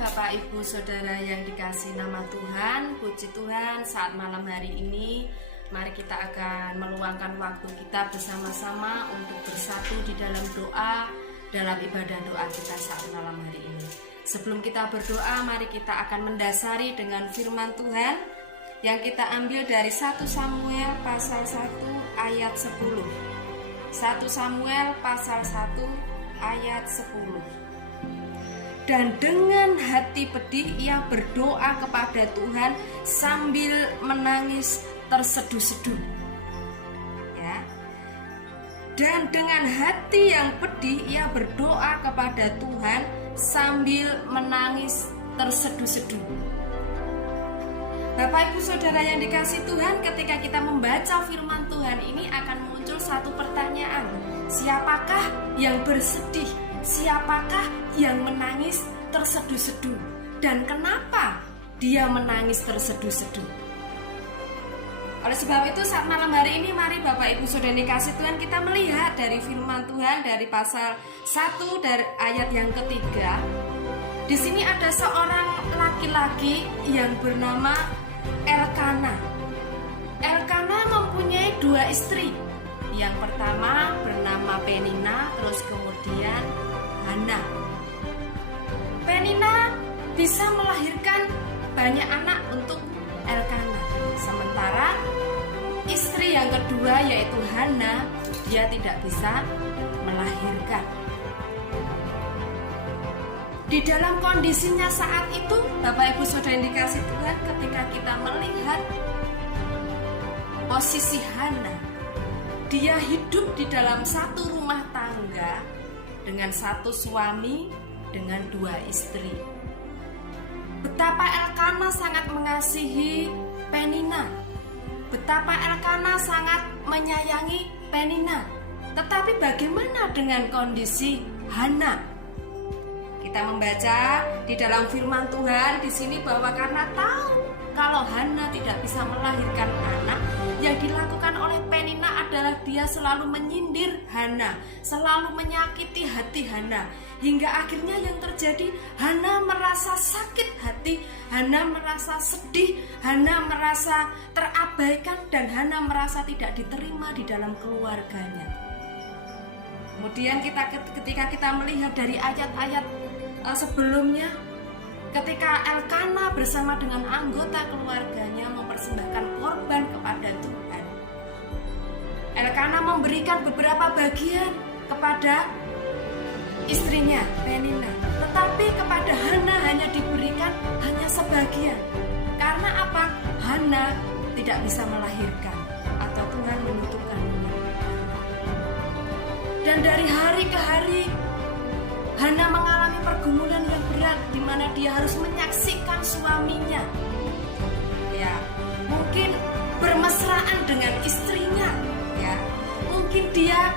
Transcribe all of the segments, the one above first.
Bapak Ibu Saudara yang dikasihi nama Tuhan, puji Tuhan saat malam hari ini mari kita akan meluangkan waktu kita bersama-sama untuk bersatu di dalam doa, dalam ibadah doa kita saat malam hari ini. Sebelum kita berdoa, mari kita akan mendasari dengan firman Tuhan yang kita ambil dari 1 Samuel pasal 1 ayat 10. 1 Samuel pasal 1 ayat 10. Dan dengan hati pedih ia berdoa kepada Tuhan sambil menangis terseduh-seduh. Ya. Dan dengan hati yang pedih ia berdoa kepada Tuhan sambil menangis terseduh-seduh. Bapak Ibu Saudara yang dikasihi Tuhan, ketika kita membaca firman Tuhan ini akan muncul satu pertanyaan. Siapakah yang bersedih? Siapakah yang menangis terseduh-seduh? Dan kenapa dia menangis terseduh-seduh? Oleh sebab itu saat malam hari ini mari Bapak Ibu Saudara dikasih Tuhan kita melihat dari firman Tuhan dari pasal 1 dari ayat yang ketiga. Di sini ada seorang laki-laki yang bernama Elkana. Elkana mempunyai 2 istri. Yang pertama bernama Penina, terus kemudian Hana. Penina bisa melahirkan banyak anak untuk Elkana. Sementara istri yang kedua yaitu Hana, dia tidak bisa melahirkan. Di dalam kondisinya saat itu, Bapak Ibu Saudara yang dikasihi Tuhan, ketika kita melihat posisi Hana, dia hidup di dalam satu rumah tangga dengan satu suami dengan 2 istri. Betapa Elkana sangat mengasihi Penina. Betapa Elkana sangat menyayangi Penina. Tetapi bagaimana dengan kondisi Hana? Kita membaca di dalam firman Tuhan di sini bahwa karena tahu kalau Hana tidak bisa melahirkan anak, yang dilakukan oleh Penina adalah dia selalu menyindir Hana, selalu menyakiti hati Hana, hingga akhirnya yang terjadi Hana merasa sakit hati, Hana merasa sedih, Hana merasa terabaikan, dan Hana merasa tidak diterima di dalam keluarganya. Kemudian ketika kita melihat dari ayat-ayat sebelumnya, ketika Elkana bersama dengan anggota keluarganya mempersembahkan korban kepada Tuhan, Elkana memberikan beberapa bagian kepada istrinya Penina, tetapi kepada Hana hanya diberikan hanya sebagian. Karena apa? Hana tidak bisa melahirkan atau Tuhan menutupkannya. Dan dari hari ke hari Hana mengalami pergumulan yang berat, di mana dia harus menyaksikan suaminya ya mungkin bermesraan dengan istrinya ya. Mungkin dia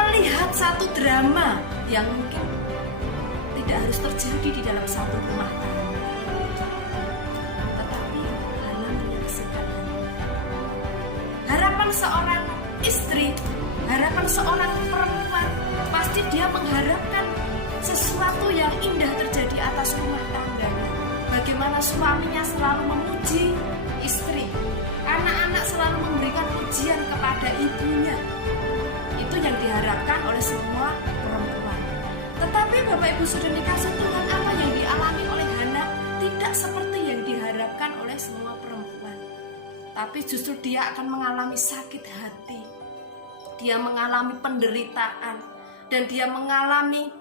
melihat satu drama yang mungkin tidak harus terjadi di dalam satu rumah tangga. Tetapi Hana menyaksikan. Harapan seorang istri, harapan seorang perempuan, pasti dia mengharapkan sesuatu yang indah terjadi atas rumah tangganya. Bagaimana suaminya selalu memuji istri, anak-anak selalu memberikan pujian kepada ibunya. Itu yang diharapkan oleh semua perempuan. Tetapi Bapak Ibu sudah dikasih Tuhan, apa yang dialami oleh Hana tidak seperti yang diharapkan oleh semua perempuan. Tapi justru dia akan mengalami sakit hati. Dia mengalami penderitaan. Dan dia mengalami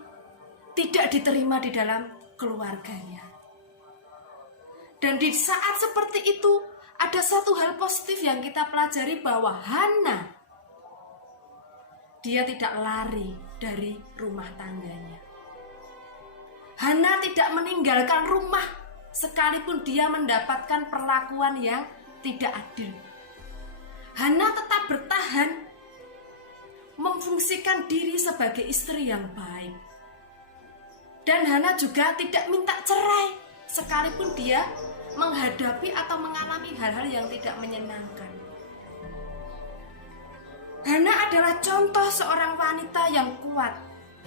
tidak diterima di dalam keluarganya. Dan di saat seperti itu, ada satu hal positif yang kita pelajari, bahwa Hana, dia tidak lari dari rumah tangganya. Hana tidak meninggalkan rumah sekalipun dia mendapatkan perlakuan yang tidak adil. Hana tetap bertahan, memfungsikan diri sebagai istri yang baik. Dan Hana juga tidak minta cerai sekalipun dia menghadapi atau mengalami hal-hal yang tidak menyenangkan. Hana adalah contoh seorang wanita yang kuat.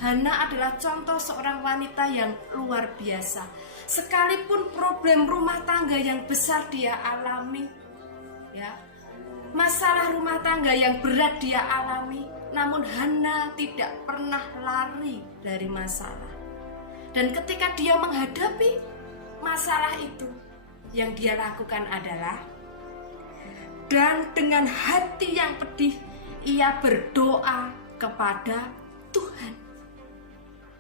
Hana adalah contoh seorang wanita yang luar biasa. Sekalipun problem rumah tangga yang besar dia alami, ya, masalah rumah tangga yang berat dia alami, namun Hana tidak pernah lari dari masalah. Dan ketika dia menghadapi masalah itu, yang dia lakukan adalah, dan dengan hati yang pedih, ia berdoa kepada Tuhan.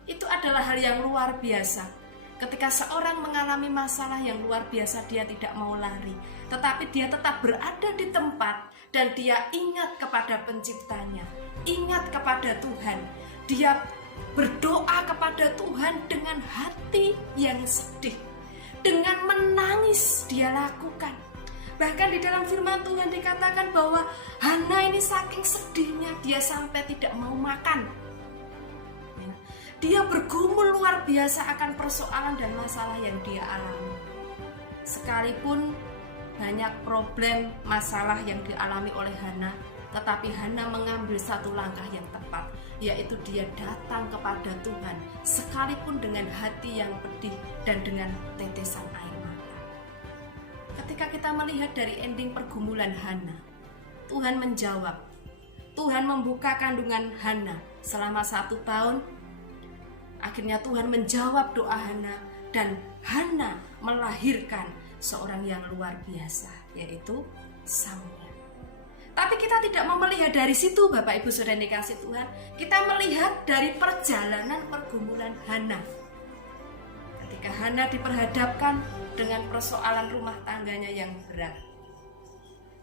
Itu adalah hal yang luar biasa. Ketika seorang mengalami masalah yang luar biasa, dia tidak mau lari, tetapi dia tetap berada di tempat dan dia ingat kepada penciptanya, ingat kepada Tuhan. Dia berdoa kepada Tuhan dengan hati yang sedih, dengan menangis dia lakukan. Bahkan di dalam firman Tuhan dikatakan bahwa Hana ini saking sedihnya dia sampai tidak mau makan. Dia bergumul luar biasa akan persoalan dan masalah yang dia alami. Sekalipun banyak problem masalah yang dialami oleh Hana, tetapi Hana mengambil satu langkah yang tepat, yaitu dia datang kepada Tuhan sekalipun dengan hati yang pedih dan dengan tetesan air mata. Ketika kita melihat dari ending pergumulan Hana, Tuhan menjawab. Tuhan membuka kandungan Hana selama 1 tahun. Akhirnya Tuhan menjawab doa Hana, dan Hana melahirkan seorang yang luar biasa, yaitu Samuel. Tapi kita tidak mau melihat dari situ, Bapak Ibu Saudara dikasih Tuhan. Kita melihat dari perjalanan pergumulan Hana. Ketika Hana diperhadapkan dengan persoalan rumah tangganya yang berat,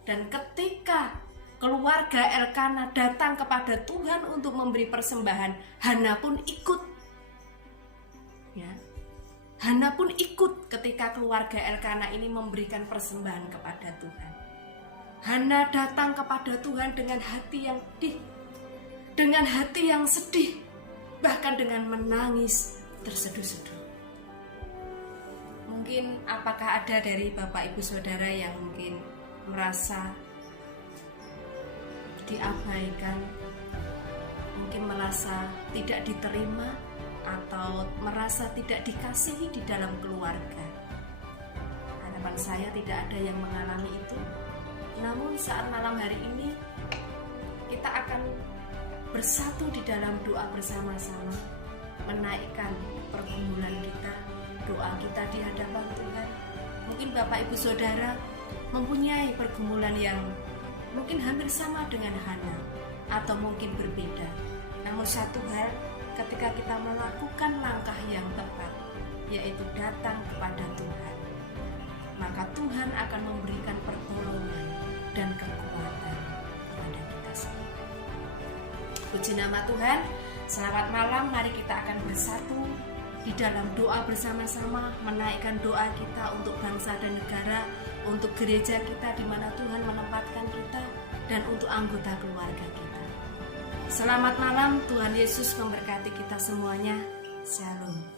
dan ketika keluarga Elkana datang kepada Tuhan untuk memberi persembahan, Hana pun ikut. Ya, Hana pun ikut ketika keluarga Elkana ini memberikan persembahan kepada Tuhan. Hana datang kepada Tuhan dengan hati yang pedih, dengan hati yang sedih, bahkan dengan menangis terseduh-seduh. Mungkin apakah ada dari Bapak Ibu Saudara yang mungkin merasa diabaikan, mungkin merasa tidak diterima, atau merasa tidak dikasihi di dalam keluarga? Harapan saya tidak ada yang mengalami itu. Namun saat malam hari ini kita akan bersatu di dalam doa bersama-sama, menaikkan pergumulan kita, doa kita di hadapan Tuhan. Mungkin Bapak Ibu Saudara mempunyai pergumulan yang mungkin hampir sama dengan Hana, atau mungkin berbeda. Namun satu hal, ketika kita melakukan langkah yang tepat, yaitu datang kepada Tuhan, maka Tuhan akan memberikan pertolongan dan kekuatan kepada kita semua. Puji nama Tuhan. Selamat malam, mari kita akan bersatu di dalam doa bersama-sama, menaikkan doa kita untuk bangsa dan negara, untuk gereja kita di mana Tuhan menempatkan kita, dan untuk anggota keluarga kita. Selamat malam, Tuhan Yesus memberkati kita semuanya. Shalom.